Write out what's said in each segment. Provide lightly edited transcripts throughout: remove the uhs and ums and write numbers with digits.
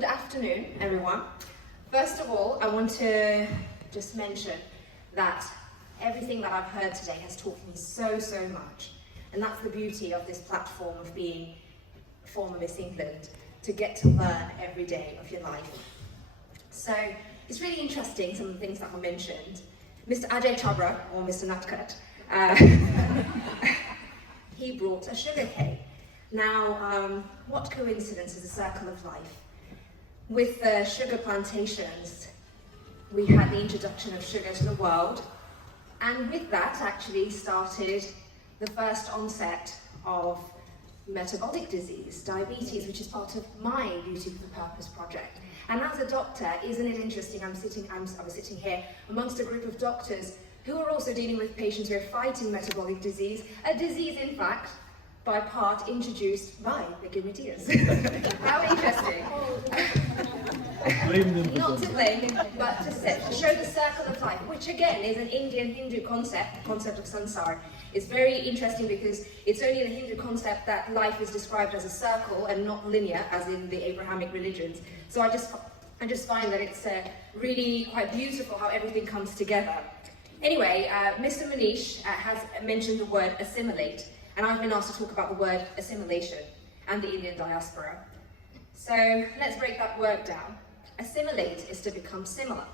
good afternoon, everyone. First of all, I want to just mention that everything that I've heard today has taught me so much. And that's the beauty of this platform of being former Miss England, to get to learn every day of your life. So it's really interesting, some of the things that were mentioned. Mr. Ajay Chhabra, or Mr. Nutcut, he brought a sugar cake. Now, what coincidence is a circle of life? With the sugar plantations, we had the introduction of sugar to the world, and with that actually started the first onset of metabolic disease, diabetes, which is part of my Beauty for the Purpose project. And as a doctor, isn't it interesting, I was sitting here amongst a group of doctors who are also dealing with patients who are fighting metabolic disease, a disease, in fact, by part introduced by the Wikipedias. How interesting. Not to blame, but to show the circle of life, which again is an Indian Hindu concept, the concept of sansar. It's very interesting because it's only the Hindu concept that life is described as a circle and not linear, as in the Abrahamic religions. So I just find that it's really quite beautiful how everything comes together. Anyway, Mr. Manish has mentioned the word assimilate, and I've been asked to talk about the word assimilation and the Indian diaspora. So let's break that word down. Assimilate is to become similar.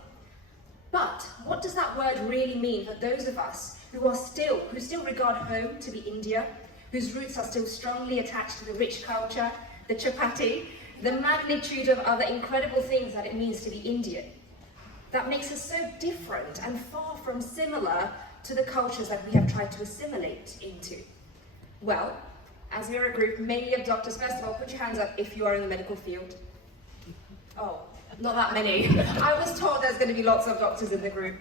But what does that word really mean for those of us who still regard home to be India, whose roots are still strongly attached to the rich culture, the chapati, the magnitude of other incredible things that it means to be Indian? That makes us so different and far from similar to the cultures that we have tried to assimilate into. Well, as we're a group mainly of doctors, first of all, put your hands up if you are in the medical field. Oh, not that many. I was told there's going to be lots of doctors in the group.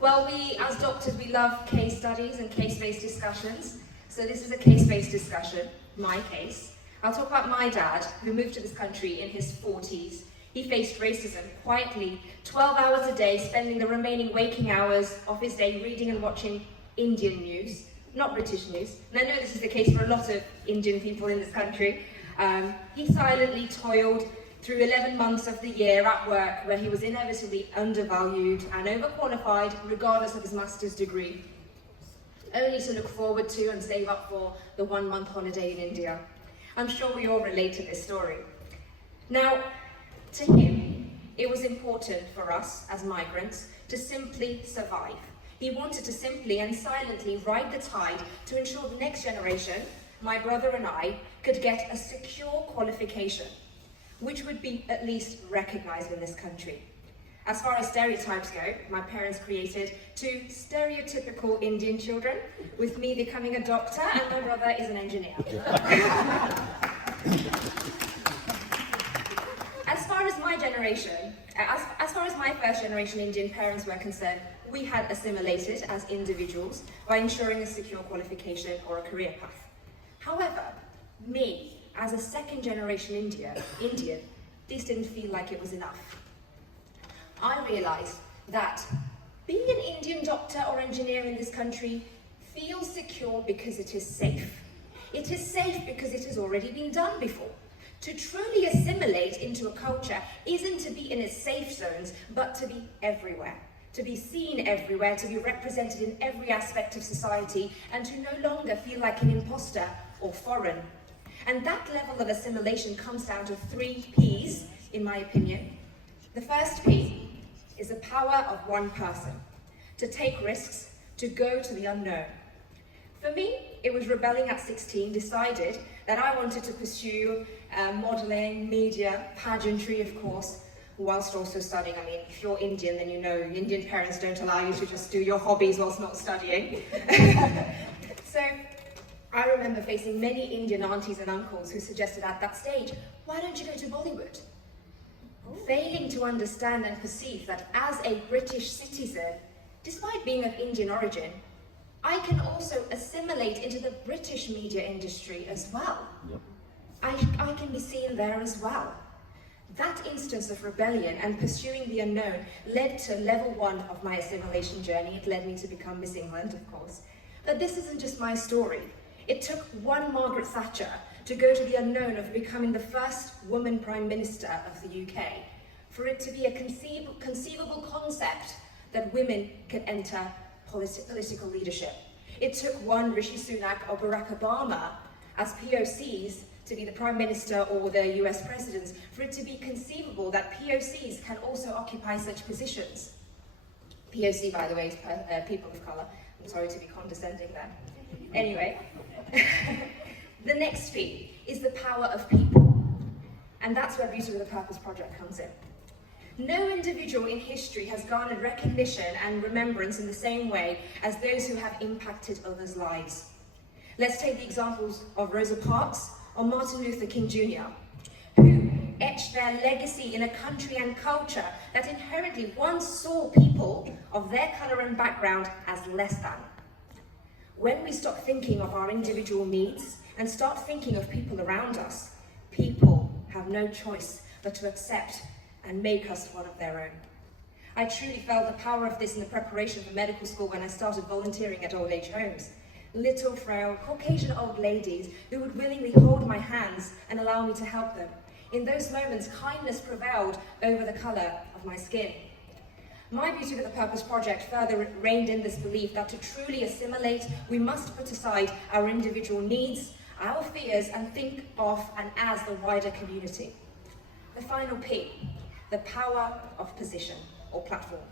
Well, we, as doctors, we love case studies and case-based discussions. So this is a case-based discussion, my case. I'll talk about my dad, who moved to this country in his 40s. He faced racism quietly, 12 hours a day, spending the remaining waking hours of his day reading and watching Indian news, not British news. And I know this is the case for a lot of Indian people in this country. He silently toiled through 11 months of the year at work, where he was inevitably undervalued and overqualified, regardless of his master's degree, only to look forward to and save up for the 1-month holiday in India. I'm sure we all relate to this story. Now, to him, it was important for us as migrants to simply survive. He wanted to simply and silently ride the tide to ensure the next generation, my brother and I, could get a secure qualification, which would be at least recognized in this country. As far as stereotypes go, my parents created 2 stereotypical Indian children, with me becoming a doctor and my brother is an engineer. As far as my generation, as far as my first generation Indian parents were concerned, we had assimilated as individuals by ensuring a secure qualification or a career path. However, me, as a second generation Indian, this didn't feel like it was enough. I realized that being an Indian doctor or engineer in this country feels secure because it is safe. It is safe because it has already been done before. To truly assimilate into a culture isn't to be in its safe zones, but to be everywhere. To be seen everywhere, to be represented in every aspect of society, and to no longer feel like an imposter or foreign. And that level of assimilation comes down to 3 P's, in my opinion. The first P is the power of one person, to take risks, to go to the unknown. For me, it was rebelling at 16, decided that I wanted to pursue modeling, media, pageantry, of course, whilst also studying. I mean, if you're Indian, then you know Indian parents don't allow you to just do your hobbies whilst not studying. So I remember facing many Indian aunties and uncles who suggested at that stage, why don't you go to Bollywood? Failing to understand and perceive that as a British citizen, despite being of Indian origin, I can also assimilate into the British media industry as well. Yep. I can be seen there as well. That instance of rebellion and pursuing the unknown led to level 1 of my assimilation journey. It led me to become Miss England, of course. But this isn't just my story. It took one Margaret Thatcher to go to the unknown of becoming the first woman Prime Minister of the UK, for it to be a conceivable concept that women could enter political leadership. It took one Rishi Sunak or Barack Obama as POCs to be the Prime Minister or the US Presidents for it to be conceivable that POCs can also occupy such positions. POC, by the way, is people of colour. I'm sorry to be condescending there. Anyway, the next P is the power of people. And that's where Beauty with a Purpose project comes in. No individual in history has garnered recognition and remembrance in the same way as those who have impacted others' lives. Let's take the examples of Rosa Parks or Martin Luther King Jr., who etched their legacy in a country and culture that inherently once saw people of their colour and background as less than. When we stop thinking of our individual needs and start thinking of people around us, people have no choice but to accept and make us one of their own. I truly felt the power of this in the preparation for medical school when I started volunteering at old age homes. Little, frail, Caucasian old ladies who would willingly hold my hands and allow me to help them. In those moments, kindness prevailed over the colour of my skin. My Beauty with a Purpose project further reined in this belief that to truly assimilate, we must put aside our individual needs, our fears, and think of and as the wider community. The final P, the power of position or platform.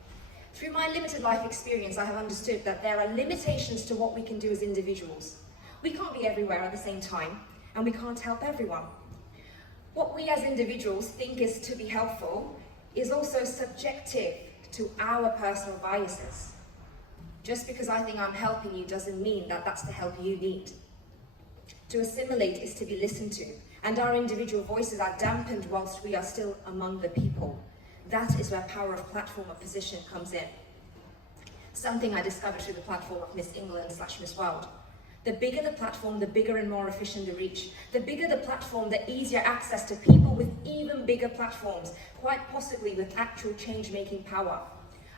Through my limited life experience, I have understood that there are limitations to what we can do as individuals. We can't be everywhere at the same time, and we can't help everyone. What we as individuals think is to be helpful is also subjective to our personal biases. Just because I think I'm helping you doesn't mean that that's the help you need. To assimilate is to be listened to, and our individual voices are dampened whilst we are still among the people. That is where power of platform or position comes in. Something I discovered through the platform of Miss England/Miss World. The bigger the platform, the bigger and more efficient the reach. The bigger the platform, the easier access to people with even bigger platforms, quite possibly with actual change-making power.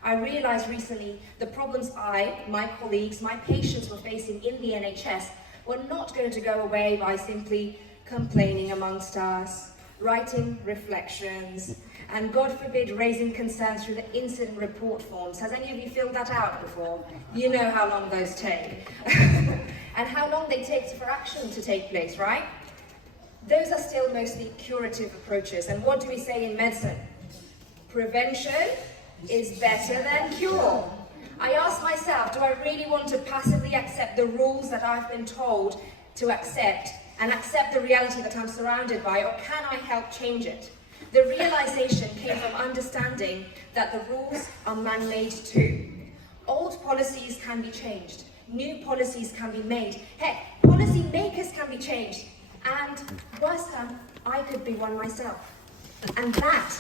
I realized recently the problems I, my colleagues, my patients were facing in the NHS were not going to go away by simply complaining amongst us, writing reflections, and God forbid raising concerns through the incident report forms. Has any of you filled that out before? You know how long those take. And how long they take for action to take place, right? Those are still mostly curative approaches. And what do we say in medicine? Prevention is better than cure. I ask myself, do I really want to passively accept the rules that I've been told to accept and accept the reality that I'm surrounded by, or can I help change it? The realization came from understanding that the rules are man-made too. Old policies can be changed. New policies can be made. Heck, policy makers can be changed. And worse than, I could be one myself. And that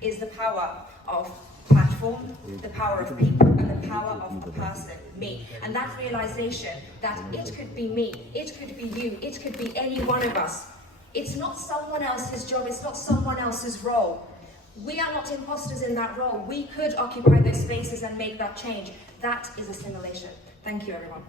is the power of platform, the power of people, and the power of a person, me. And that realization that it could be me, it could be you, it could be any one of us. It's not someone else's job, it's not someone else's role. We are not imposters in that role. We could occupy those spaces and make that change. That is assimilation. Thank you, everyone.